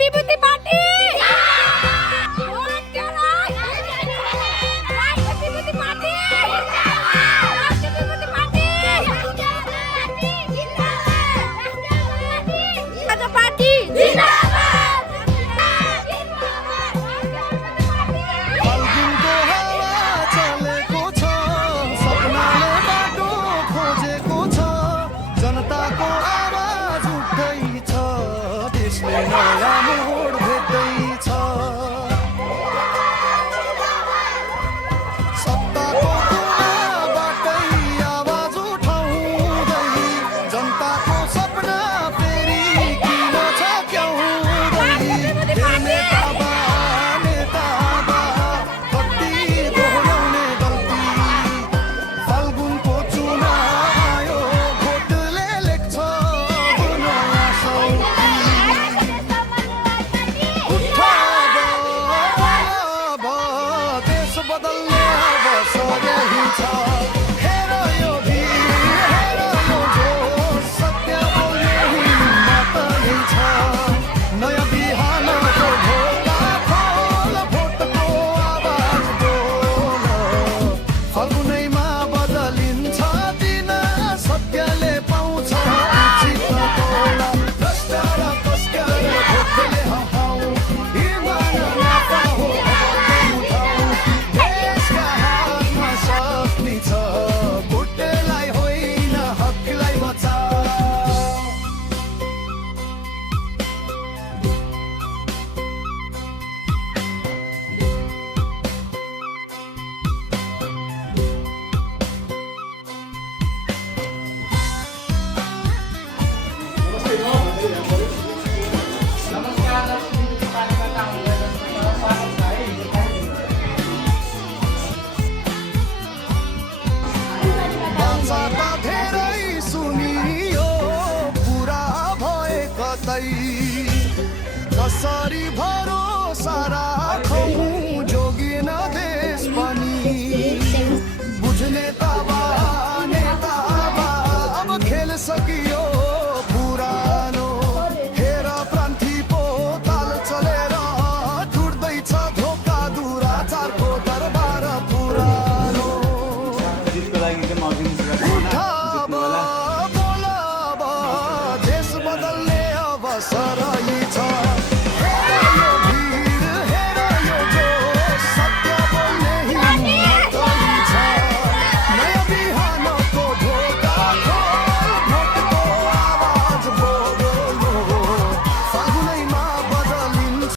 विभूति party जनताको आवाज उठ्दैछ, देशले नयाँ मोड भेट्दैछ। सत्ताको कुनाबाटै आवाज उठाउँदै जनताको सपना फेरि किन छक्याउँदै? नेता कति दोहोऱ्याउने गल्ती, फाल्गुनको चुनाव आयो, भोटले लेख्छ नयाँ सौती। उठ अब, देश बदल्ने अवसर यही छ। हेर यो भिड, हेर यो जोश, सत्य बोल्ने हिम्मत यही छ। नयाँ बिहानको ढोका खोल, भोटको आवाज बोल। फल्गुनैमा बदलिन्छ दिन, सत्यले पाउँछ उचित तोला। भ्रष्ट र तस्कर भोटले हटाऊ, इमान नपाऊ उठाऊ। देशका हातमा शक्ति छ, भोटलाई होइन हकलाई बचाऊ। भाषा धेरै सुनियो, पुरा भए कतै। कसरी भरोसा राखौँ, जोगिन देश पनि। बुझ्ने ताबा नेता बा, अब खेल सकियो पुरानो। हेर प्रान्ति पो ताल चलेर टुट्दैछ धोका, दुराचारको दरबार पुरानो। उठ अब, बोल अब, देश बदल्ने अवसर